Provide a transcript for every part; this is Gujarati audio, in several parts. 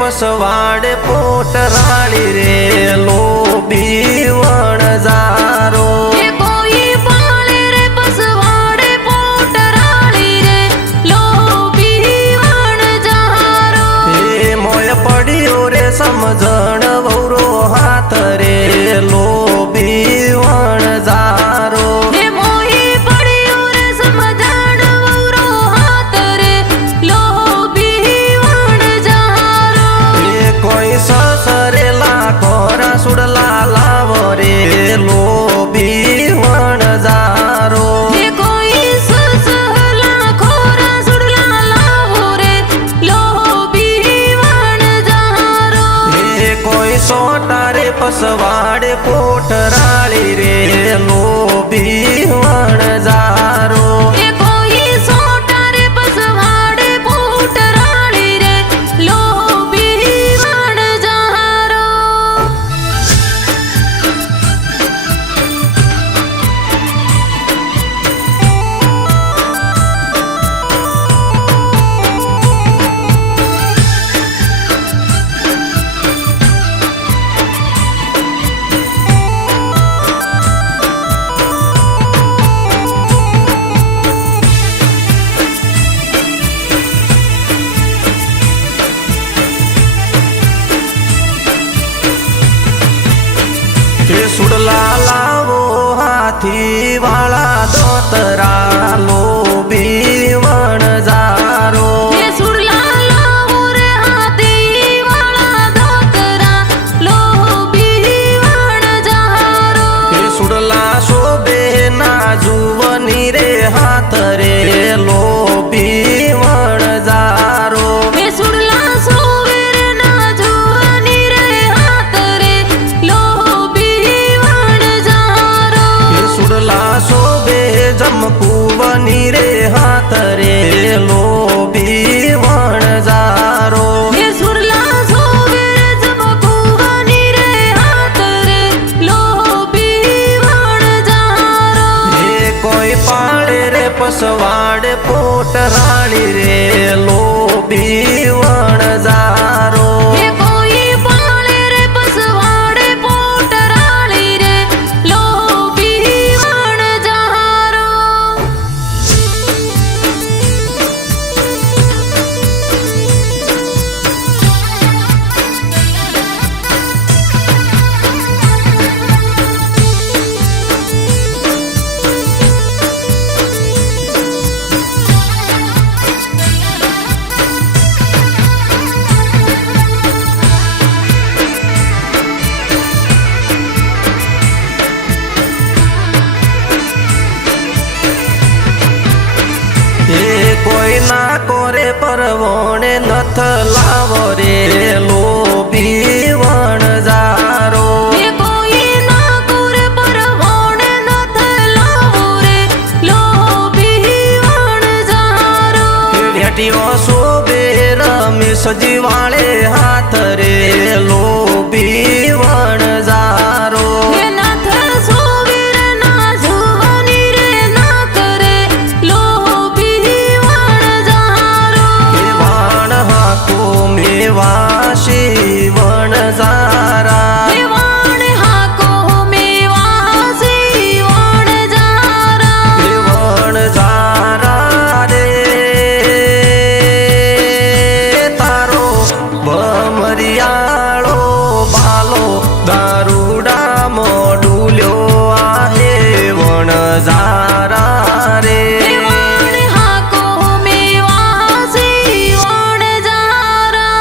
पसवाड़े पोटराड़ी रे लोभी वणजारो कोई पाले रे पसवाड़े पोटराड़ी रे लोभी वणजारो हे मोय पड़ियो रे समझण वौरो हाथ रे लोभी वणजारो सुड़ला लाव रे लोभी वणजारो कोई ससला खोरा सुड़ला लाव रे लोभी वणजारो कोई सोटा रे पसवाड़े पोटराड़ी रे लोभी वणजारो कोई सोटा रे पसवाड़े पोटराड़ी रे लोभी वणजारो सुड़ला लावो हाथी वाला दोतरा लोभी वणजारो सुड़ला लावो रे हाथी वाला दोतरा लोभी वणजारो सुड़ला शोभे ना जुवनी रे हाथ रे लोभी वणजारो सुड़ला सोवे रे ना जुवनी रे हाथ रे लोभी वणजारो सुड़ला शोभे जमकुवनी रे हाथ रे लोभी वणजारो सुड़ला सोवे रे जमकुवनी रे हाथ रे लोभी वणजारो कोई पाड़े रे पसवाड़े पोटराड़ी रे लोभी वणजारो कोई पाले रे पस પરવોણે નથ લાવો રે લોભી વણજારો. એ કોઈ ના કરે પરવોણે નથ લાવો રે લોભી વણજારો. વેટીઓ શોભે રમેશજી વાળે હાથ રે લોભી વણજારો. એ નાથ સોવીર ના જોવાની રે ના કરે લોભી વણજારો. વાણ હાકો મેવાસી વણજારા. એ વાણ હાકો મેવાસી વણજારા. વણજારા રે તારો બમરિયાળો બાલો દારૂડા મોડુલ્યો આહે વણજારા રે. એ વાણ હાકો મેવાસી વણજારા.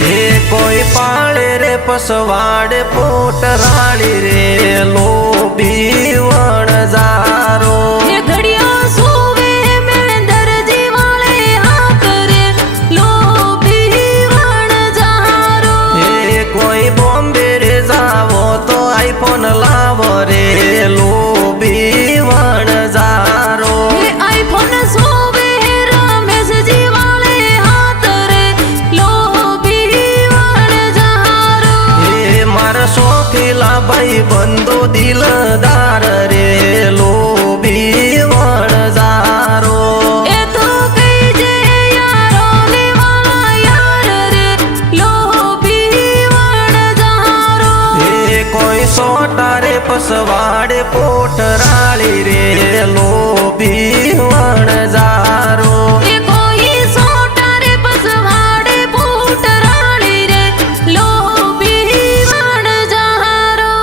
હે કોઈ પાળે રે પસવાડે પોટ રાળી રે લોભી વણજારો. એ ઘડિયા સોવે મેંદરજી વાળે હાથ રે લોભી વણજારો. હે કોઈ બોમ્બે રે જાવો તો આઈફોન લાવો રે લોભી વણજારો. એ આઈફોન સોવે રમેશજી વાળે હાથ રે લોભી વણજારો. હે મારા શોખીલા ભાઈ બંધો દિલદાર રે લોભી વણજારો. એ તો કઈ જે યારો ને વાળા યાર રે લોભી વણજારો. હે કોઈ સોટારે પસવાડે પોટ રાળી રે લોભી વણજારો. એ કોઈ સોટારે પસવાડે પોટ રાળી રે લોભી વણજારો.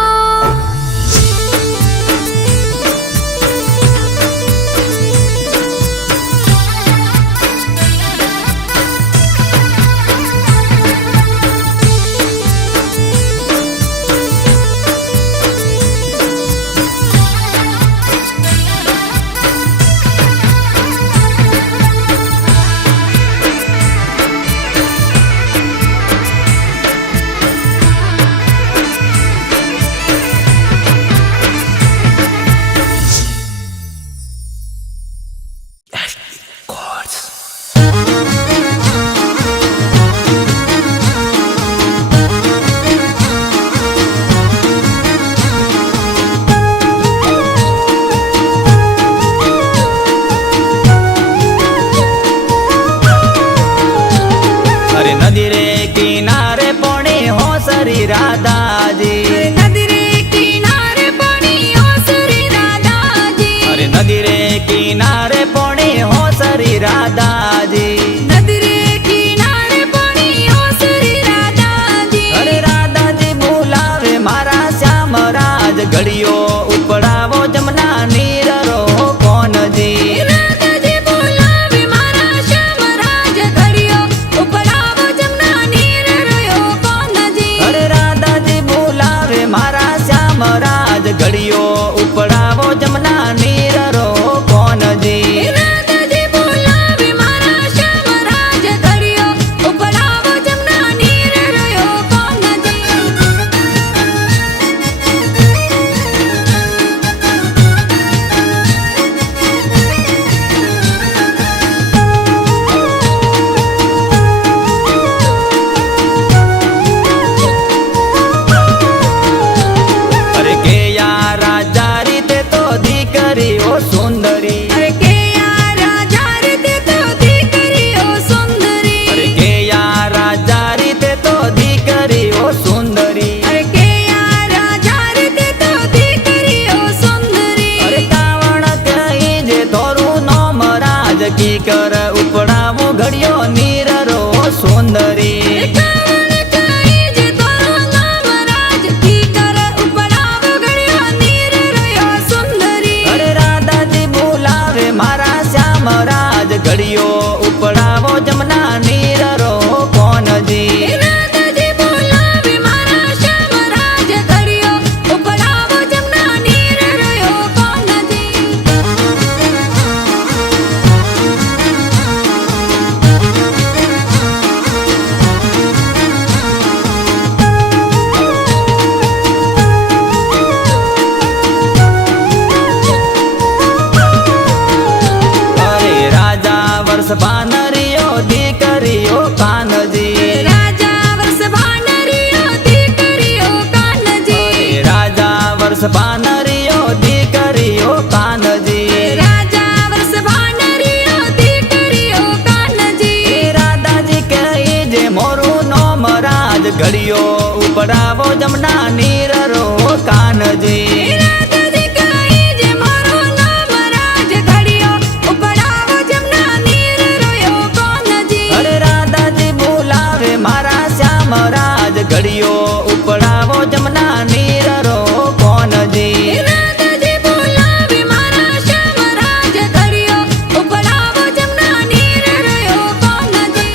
અરે નદી રે કિનારે પોણી હોસરી રાધાજી. નદી રે કિનારે પડી ઓસરી રાધાજી. અરે નદી રે કિનારે પોણી હોસરી રાધાજી. નદી રે કિનારે પડી ઓસરી રાધાજી. અરે રાધાજી બોલાવે મારા શ્યામરાજ ઘડીઓ ઉપડાવો જમના નીર રો કોનજી. રાધાજી બોલાવે મારા શ્યામરાજ ઘડિયો ઉપડાવો જમના નીર રહ્યો કોનજી. અરે રાધાજી બોલાવે મારા શ્યામરાજ ઘડીઓ ઉપડાવો જમના નીર રો કોનજી. રાધાજી બોલાવે મારા શ્યામરાજ ઘડિયો ઉપડાવો જમના નીર રહ્યો કોનજી. વર્ષ ભાનરીઓ દીકરીઓ કાનજી રાજા વર્ષ ભાનરીઓ દીકરીઓ કાનજી રાજા વર્ષ ભાનરીઓ દીકરીઓ કાનજી રાજા વર્ષ ભાનરીઓ દીકરીઓ કાનજી રાધાજી કહી જે મોરું નોમ રાજ ઘડિયો ઉપડાવો જમના નીર રો કાનજી રાધાજી કહી જે મારું નામ રાજ ઘડિયો ઉપડાવો જમના નીર રોયો કોનજી અરે રાધાજી બોલાવે મારા શ્યામ રાજ ઘડિયો ઉપડાવો જમના નીર રો કોનજી રાધાજી બોલાવે મારા શ્યામ રાજ ઘડિયો ઉપડાવો જમના નીર રોયો કોનજી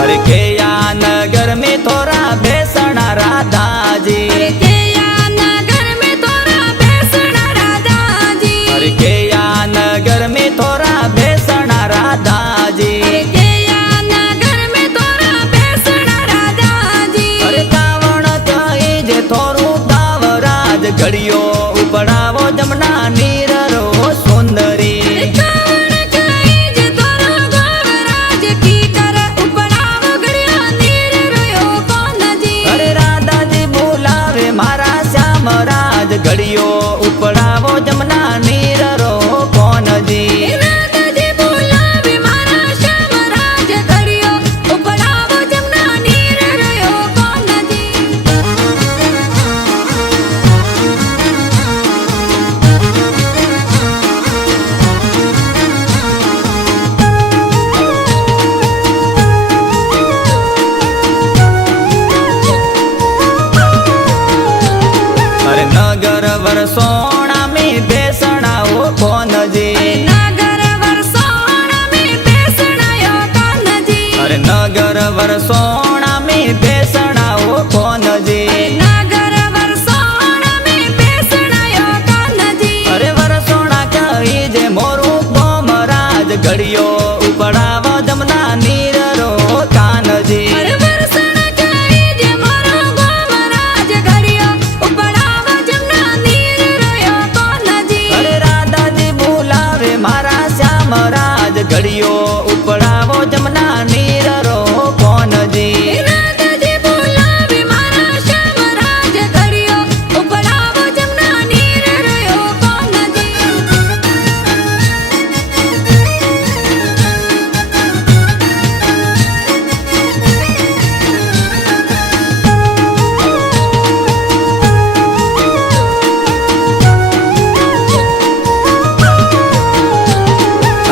अरे केया नगर में थोड़ा बेसना राधाजी अरे केया नगर में तोरा बेसना राधाजी अरे केया नगर में थोड़ा बेसना राधाजी अरे केया नगर में तोरा बेसना राधाजी अरे कावण कही जे થોડું કાવરાજ ઘડિયો ઉપડાવો જમના નીર રો સુંદરી કાવણ કહી જે તોરો ગોવરાજ કી કર ઉપડાવો ઘડિયો નીર રોયો કોનજી અરે રાધાજી બોલાવે મારા શ્યામ રાજ ઘડિયો ઉપડાવો જમના નીર રો કોનજી રાધાજી બોલાવે મારા શ્યામ રાજ ઘડિયો ઉપડાવો જમના નીર રોયો કોનજી अरे नगर वरसोणा में बेसना हो कोनजी नगर वरसोणा में बेसणायो कोनजी अरे नगर वरसोणा में बेसना हो कोनजी नगर वरसोणा में बेसणायो कोनजी अरे वरसोणा कही जे मोरू कोमराज घडियो उपडावा जमना નીર રો કાનજી अरे वरसण कही जे मारो गोमराज घडियो उपडावा जमना નીર रोयो कोनजी અરે રાધાજી બોલાવે મારા શ્યામ રાજ ઘડિયો ઉપડાવો જમના નીર રો કોનજી રાધાજી બોલાવે મારા શ્યામ રાજ ઘડિયો ઉપડાવો જમના નીર રોયો કોનજી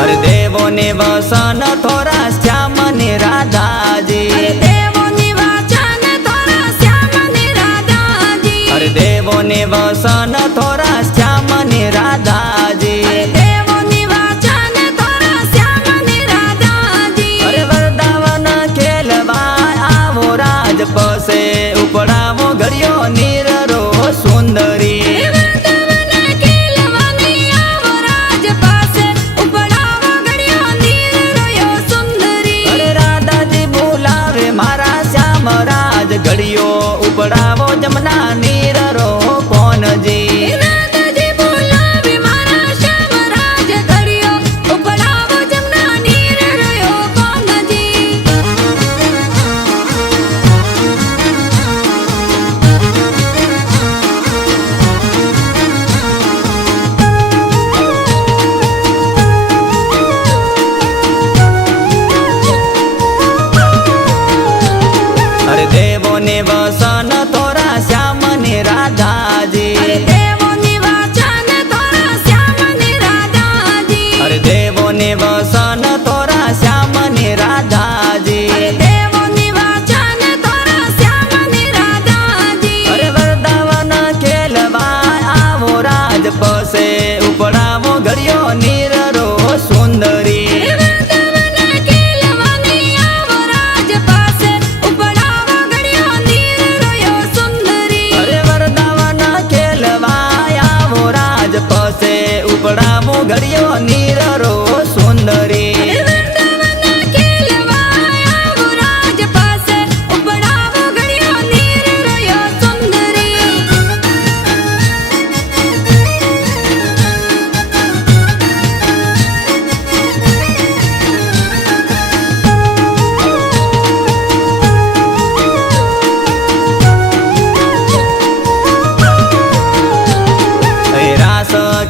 અરે દેવો ને વસન થોરા શ્યામ ને રાધાજી અરે દેવો નિવાચન તોરા શ્યામ ને રાધાજી અરે દેવો ને વસન થોરા શ્યામ ને રાધાજી અરે દેવો નિવાચન તોરા શ્યામ ને રાધાજી અરે વરદાવન ખેલવા આવો રાજ પસે ઉપડાવો ઘડિયો નીર રો સુંદરી વૃંદાવન ખેલવાની આવો રાજ પાસે ઉપડાવો ઘડિયો નીર રોયો સુંદરી અરે રાધાજી બોલાવે મારા શ્યામ રાજ ઘડિયો ઉપડાવો જમના નીર રો કોનજી રાધાજી બોલાવે મારા શ્યામ રાજ ઘડિયો ઉપડાવો જમના નીર રોયો કોનજી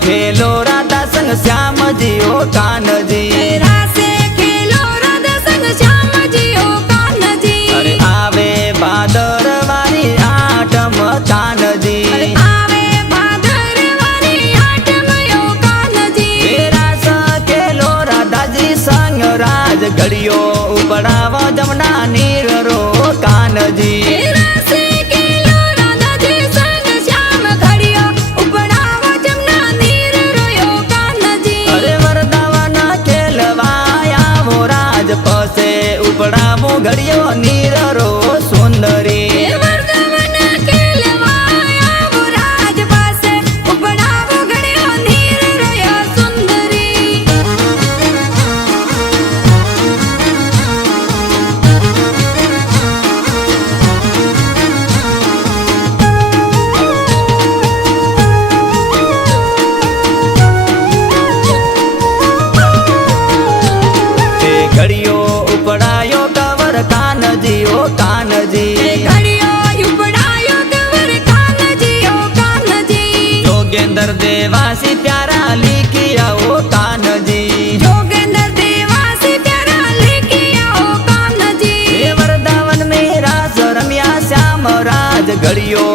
खेलो राधा संग श्याम जी ओ कान जी। रासे खेलो राधा संग श्याम जी ओ कान जी। अरे आवे भादरवारी आठम कान जी। आवे भादरवारी आठम ओ कान जी। रास खेलो राधा जी संग राज घड़ियो उपड़ावो जमुना नीर रो कान जी। रासे खेलो राधा जी संग श्याम घड़ियो उपड़ावो जमुना नीर रोयो कान जी। अरे वरदावन खेलवाया वो राज पसे उपड़ावो घड़ियो नीर रो सुंदरी। वरदावन खेलवाया वो राज पासे उपड़ावो घड़ियो नीर रोयो सुंदरी। घड़ियो उपड़ायो कवर कान जी ओ कान जी। घड़ियो उपड़ायो कवर कान जी ओ कान जी। जोगेंद्र देवासी प्यारा लिखिया ओ कान जी। जोगेंद्र देवासी प्यारा लिखिया ओ कान जी। वरदावन में रास रम्या श्याम राज घड़ियो